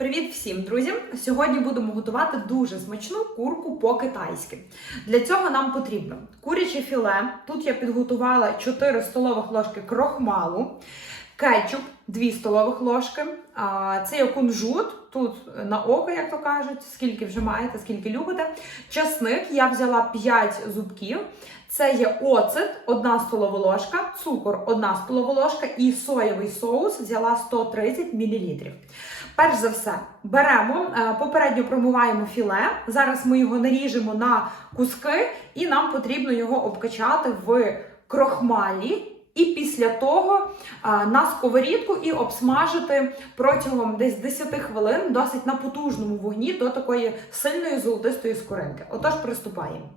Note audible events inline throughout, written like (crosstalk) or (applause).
Привіт всім друзям! Сьогодні будемо готувати дуже смачну курку по-китайськи. Для цього нам потрібно куряче філе. Тут я підготувала 4 столових ложки крохмалу, кетчуп 2 столових ложки. Це є кунжут, тут на око, як то кажуть, скільки вже маєте, скільки любите. Часник я взяла 5 зубків. Це є оцет, 1 столова ложка, цукор 1 столова ложка і соєвий соус взяла 130 мл. Перш за все, беремо, е, попередньо промиваємо філе. Зараз ми його наріжемо на куски, і нам потрібно його обкачати в крохмалі. І після того на сковорідку і обсмажити протягом десь 10 хвилин досить на потужному вогні до такої сильної золотистої скоринки. Отож, приступаємо.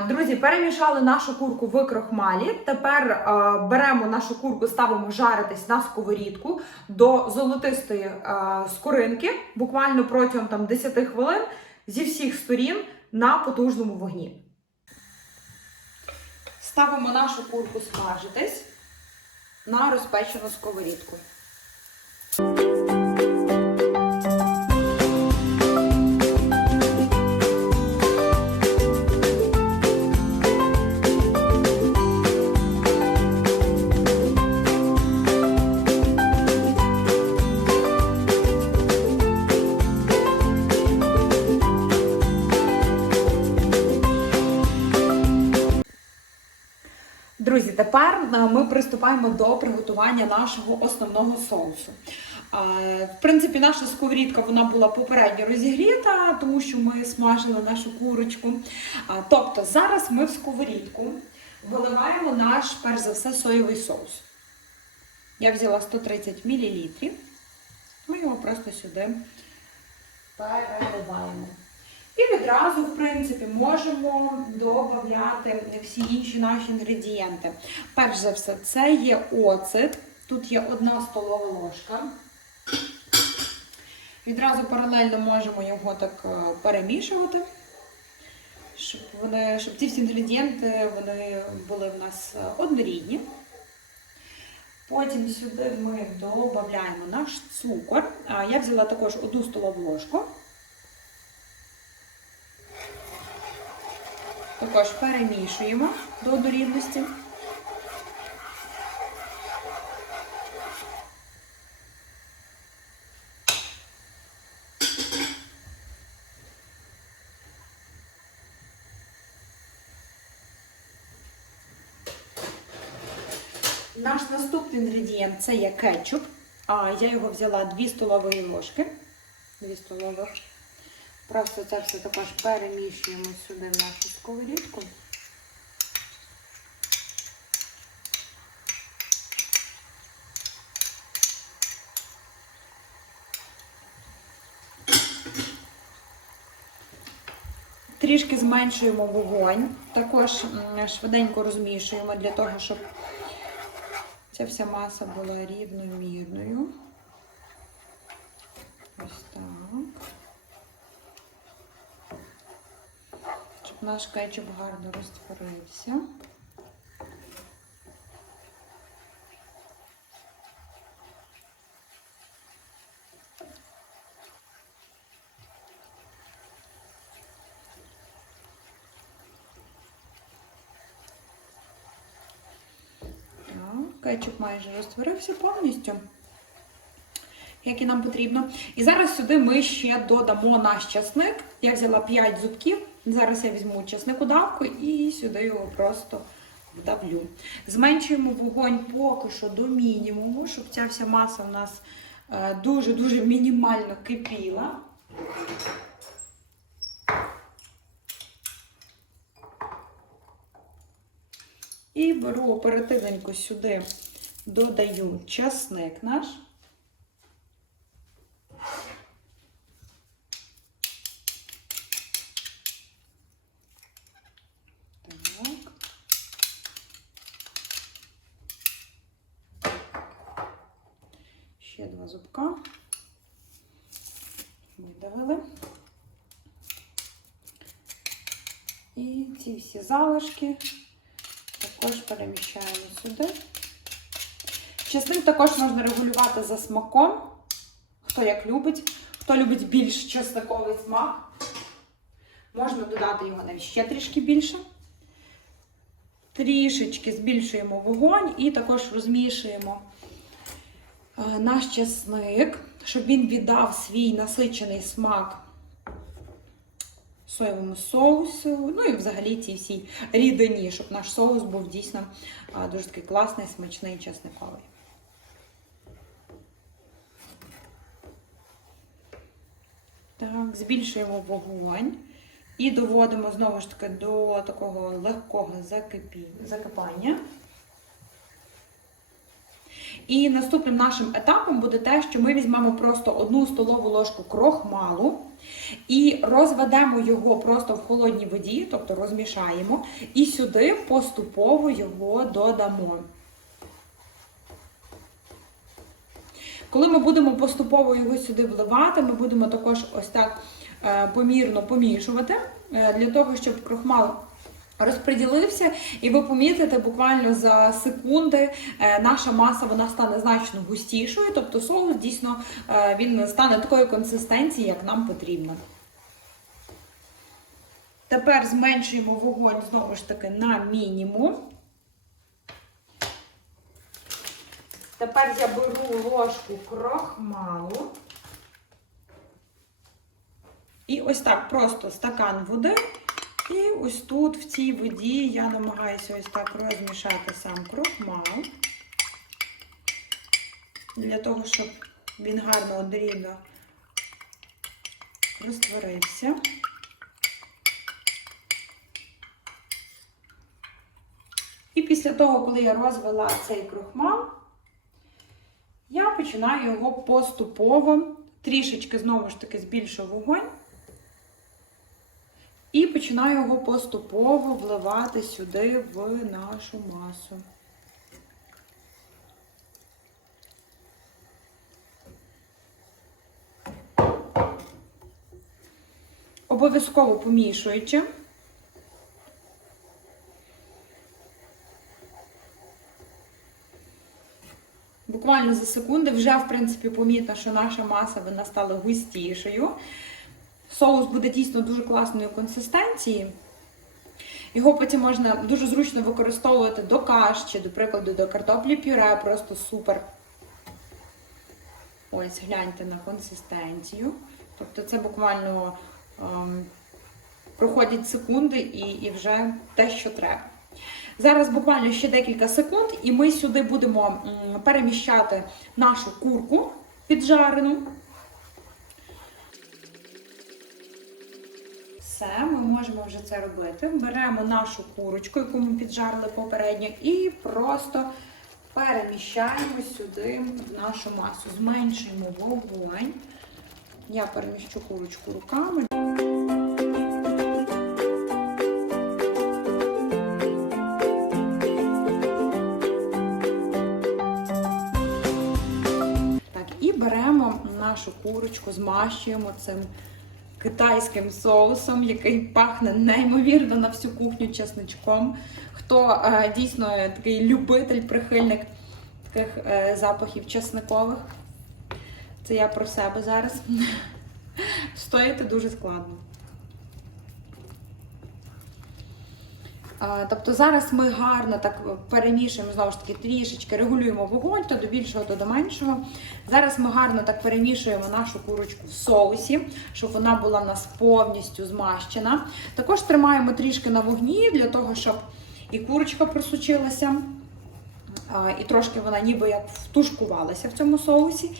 Друзі, перемішали нашу курку в крохмалі. Тепер а, беремо нашу курку, ставимо жаритись на сковорідку до золотистої а, скоринки, буквально протягом там, 10 хвилин зі всіх сторін на потужному вогні. Ставимо нашу курку смажитись на розпечену сковорідку. Тепер е, ми приступаємо до приготування нашого основного соусу. Е, В принципі, наша сковорідка вона була попередньо розігріта, тому що ми смажили нашу курочку. Е, Тобто зараз ми в сковорідку виливаємо наш, перш за все, соєвий соус. Я взяла 130 мл. Ми його просто сюди переливаємо. І відразу, в принципі, можемо додати всі інші наші інгредієнти. Перш за все, це є оцет. Тут є одна столова ложка. Відразу паралельно можемо його так е, перемішувати, щоб, вони, щоб ці всі інгредієнти вони були в нас е, однорідні. Потім сюди ми додаємо наш цукор. Я взяла також одну столову ложку. Також перемішуємо до однорідності. Наш наступний інгредієнт це є кетчуп. А я його взяла 2 столові ложки. 2 столових. Просто це все також перемішуємо сюди в нашу сковорідку. Трішки зменшуємо вогонь, також швиденько розмішуємо для того, щоб ця вся маса була рівномірною. Ось так. Щоб наш кетчуп гарно розтворився. Кетчуп майже розтворився повністю, як і нам потрібно. І зараз сюди ми ще додамо наш часник. Я взяла 5 зубків. Зараз я візьму часнику давку і сюди його просто вдавлю. Зменшуємо вогонь поки що до мінімуму, щоб ця вся маса у нас е, дуже-дуже мінімально кипіла. І беру оперативненько сюди, додаю часник наш. Так. Ще два зубка. Видавили. І ці всі залишки також переміщаємо сюди. Чесник також можна регулювати за смаком, хто як любить. Хто любить більш чесниковий смак, можна додати його навіть ще трішки більше. Трішечки збільшуємо вогонь і також розмішуємо наш чесник, щоб він віддав свій насичений смак соєвому соусу, ну і взагалі цій всій рідині, щоб наш соус був дійсно е, дуже такий класний, смачний, чесниковий. Так, збільшуємо вогонь і доводимо знову ж таки до такого легкого закипання. І наступним нашим етапом буде те, що ми візьмемо просто одну столову ложку крохмалу і розведемо його просто в холодній воді, тобто розмішаємо, і сюди поступово його додамо. Коли ми будемо поступово його сюди вливати, ми будемо також ось так е, помірно помішувати, е, для того, щоб крохмал розподілився, і ви помітите, буквально за секунди е, наша маса вона стане значно густішою, тобто соус дійсно е, він стане такої консистенції, як нам потрібно. Тепер зменшуємо вогонь знову ж таки на мінімум. Тепер я беру ложку крохмалу. І ось так просто стакан води. І ось тут, в цій воді, я намагаюся ось так розмішати сам крохмал. Для того, щоб він гарно однорідно розтворився. І після того, коли я розвела цей крохмал, я починаю його поступово, трішечки знову ж таки збільшую вогонь. І починаю його поступово вливати сюди в нашу масу. Обов'язково помішуючи. Буквально за секунди вже, в принципі, помітно, що наша маса вона стала густішою. Соус буде дійсно дуже класної консистенції. Його потім можна дуже зручно використовувати до каш чи, до прикладу, до картоплі пюре, просто супер. Ось, гляньте на консистенцію. Тобто це буквально ем, проходять секунди і, і вже те, що треба. Зараз буквально ще декілька секунд, і ми сюди будемо переміщати нашу курку піджарену. Все, ми можемо вже це робити. Беремо нашу курочку, яку ми піджарили попередньо, і просто переміщаємо сюди в нашу масу. Зменшуємо вогонь. Я переміщу курочку руками. Так, і беремо нашу курочку, змащуємо цим китайським соусом, який пахне неймовірно на всю кухню чесничком. Хто е, дійсно такий любитель, прихильник таких е, запахів чесникових, це я про себе зараз. (laughs) Стояти дуже складно. Тобто зараз ми гарно так перемішуємо, знову ж таки, трішечки регулюємо вогонь, то до більшого, то до меншого. Зараз ми гарно так перемішуємо нашу курочку в соусі, щоб вона була в нас повністю змащена. Також тримаємо трішки на вогні для того, щоб і курочка просучилася, і трошки вона ніби як втушкувалася в цьому соусі.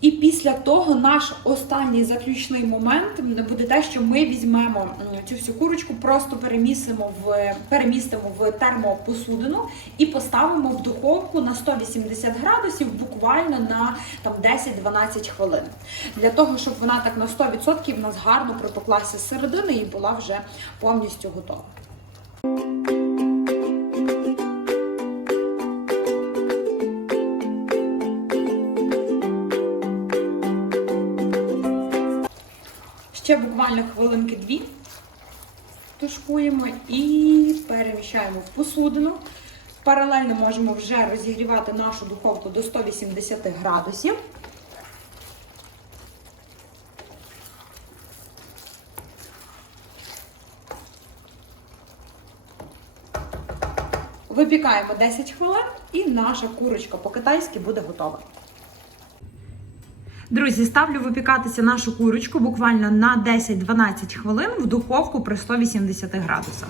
І після того наш останній заключний момент буде те, що ми візьмемо цю всю курочку, просто перемістимо в перемістимо в термопосудину і поставимо в духовку на 180 градусів буквально на там 10-12 хвилин. Для того, щоб вона так на 100% в нас гарно припеклася з середини і була вже повністю готова. Буквально хвилинки дві тушкуємо і переміщаємо в посудину. Паралельно можемо вже розігрівати нашу духовку до 180 градусів. Випікаємо 10 хвилин і наша курочка по-китайськи буде готова. Друзі, ставлю випікатися нашу курочку буквально на 10-12 хвилин в духовку при 180 градусах.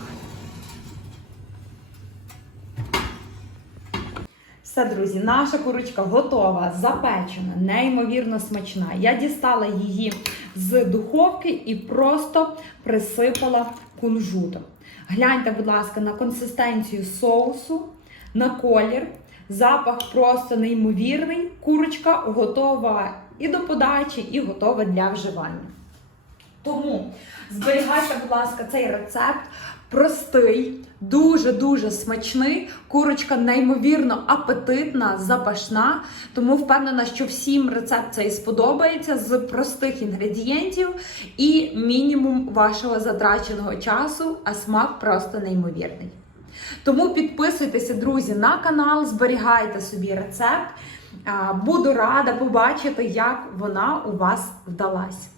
Все, друзі, наша курочка готова, запечена, неймовірно смачна. Я дістала її з духовки і просто присипала кунжутом. Гляньте, будь ласка, на консистенцію соусу, на колір. Запах просто неймовірний. Курочка готова і до подачі, і готова для вживання. Тому зберігайте, будь ласка, цей рецепт. Простий, дуже-дуже смачний. Курочка неймовірно апетитна, запашна. Тому впевнена, що всім рецепт цей сподобається з простих інгредієнтів і мінімум вашого затраченого часу, а смак просто неймовірний. Тому підписуйтеся, друзі, на канал, зберігайте собі рецепт. Буду рада побачити, як вона у вас вдалась.